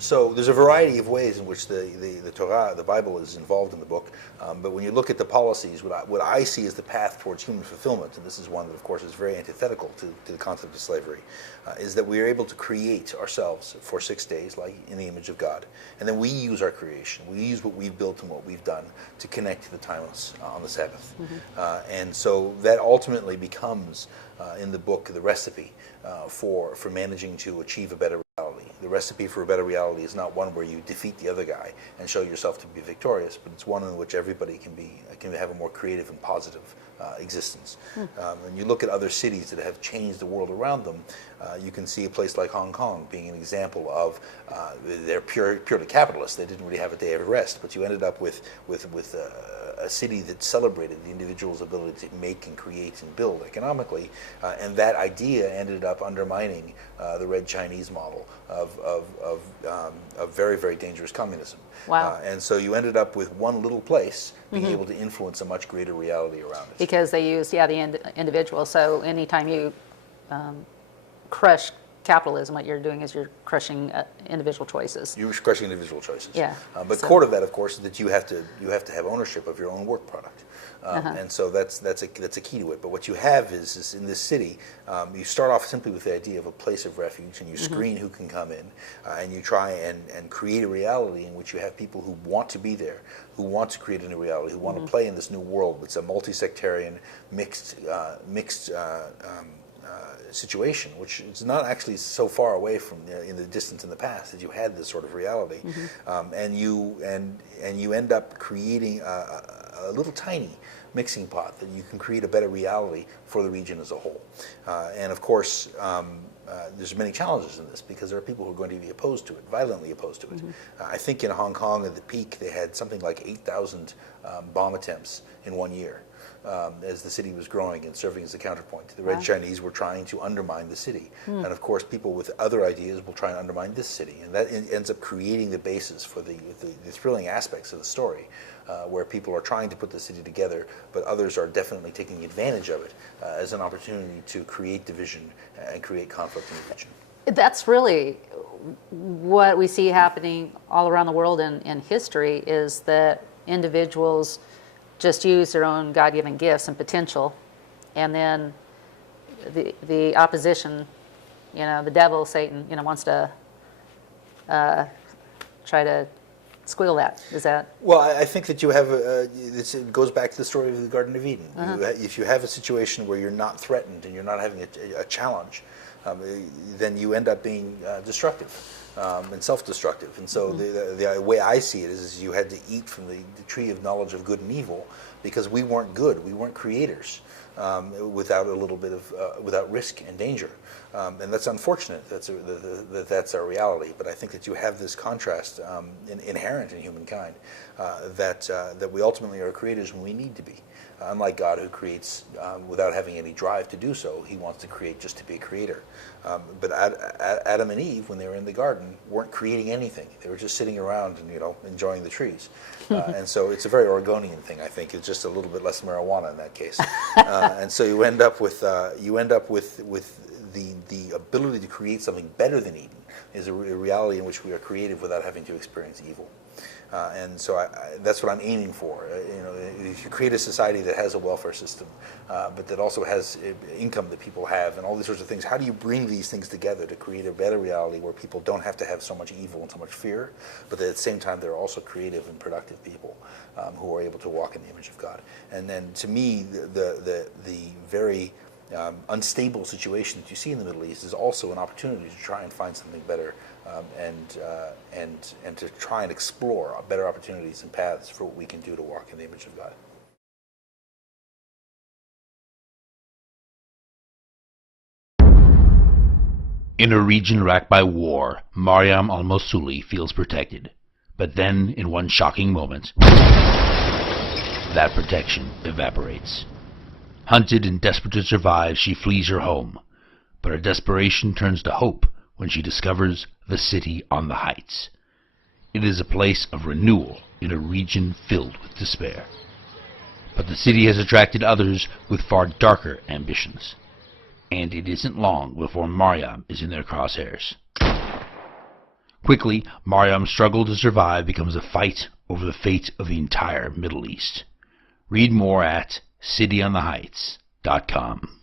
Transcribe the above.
So there's a variety of ways in which the Torah, the Bible, is involved in the book. But when you look at the policies, what I see as the path towards human fulfillment, and this is one that, of course, is very antithetical to the concept of slavery, is that we are able to create ourselves for 6 days, like in the image of God. And then we use our creation. We use what we've built and what we've done to connect to the timeless on the Sabbath. And so that ultimately becomes, in the book, the recipe for managing to achieve a better reality. The recipe for a better reality is not one where you defeat the other guy and show yourself to be victorious, but it's one in which everybody can have a more creative and positive existence. And you look at other cities that have changed the world around them, you can see a place like Hong Kong being an example of they're purely capitalist. They didn't really have a day of rest, but you ended up with a city that celebrated the individual's ability to make and create and build economically, and that idea ended up undermining the Red Chinese model of very, very dangerous communism. Wow. And so you ended up with one little place being able to influence a much greater reality around it. Because they used, the individual. So anytime you crush capitalism, what you're doing is you're crushing individual choices. You're crushing individual choices. Yeah. But core to that, of course, is that you have to have ownership of your own work product. And so that's a key to it. But what you have is in this city, you start off simply with the idea of a place of refuge, and you screen who can come in, and you try and create a reality in which you have people who want to be there, who want to create a new reality, who want to play in this new world. It's a multi-sectarian, mixed situation, which is not actually so far away from in the distance in the past that you had this sort of reality, and you end up creating a little tiny mixing pot that you can create a better reality for the region as a whole. And of course, there's many challenges in this because there are people who are going to be opposed to it, violently opposed to it. I think in Hong Kong at the peak they had something like 8,000 bomb attempts in 1 year. As the city was growing and serving as a counterpoint. The Red Chinese were trying to undermine the city. And of course, people with other ideas will try and undermine this city. And that ends up creating the basis for the thrilling aspects of the story, where people are trying to put the city together, but others are definitely taking advantage of it as an opportunity to create division and create conflict in the region. That's really what we see happening all around the world in history, is that individuals just use their own God-given gifts and potential, and then the opposition, the devil, Satan, wants to try to squeal that. Is that? Well, I think that you have it goes back to the story of the Garden of Eden. If you have a situation where you're not threatened and you're not having a challenge, then you end up being destructive and self-destructive. And so the way I see it is you had to eat from the tree of knowledge of good and evil because we weren't good, we weren't creators without a little bit of without risk and danger. And that's unfortunate. That's our reality. But I think that you have this contrast inherent in humankind that we ultimately are creators when we need to be. Unlike God, who creates without having any drive to do so, he wants to create just to be a creator. But Adam and Eve, when they were in the garden, weren't creating anything. They were just sitting around and enjoying the trees. And so it's a very Oregonian thing, I think. It's just a little bit less marijuana in that case. And so you end up with the ability to create something better than Eden is a reality in which we are creative without having to experience evil. And so that's what I'm aiming for. If you create a society that has a welfare system, but that also has income that people have and all these sorts of things, how do you bring these things together to create a better reality where people don't have to have so much evil and so much fear, but that at the same time they're also creative and productive people who are able to walk in the image of God? And then to me, the very unstable situation that you see in the Middle East is also an opportunity to try and find something better, and to try and explore better opportunities and paths for what we can do to walk in the image of God. In a region racked by war, Maryam al-Mosuli feels protected. But then, in one shocking moment, that protection evaporates. Hunted and desperate to survive, she flees her home. But her desperation turns to hope when she discovers the city on the heights. It is a place of renewal in a region filled with despair. But the city has attracted others with far darker ambitions. And it isn't long before Maryam is in their crosshairs. Quickly, Mariam's struggle to survive becomes a fight over the fate of the entire Middle East. Read more at cityontheheights.com.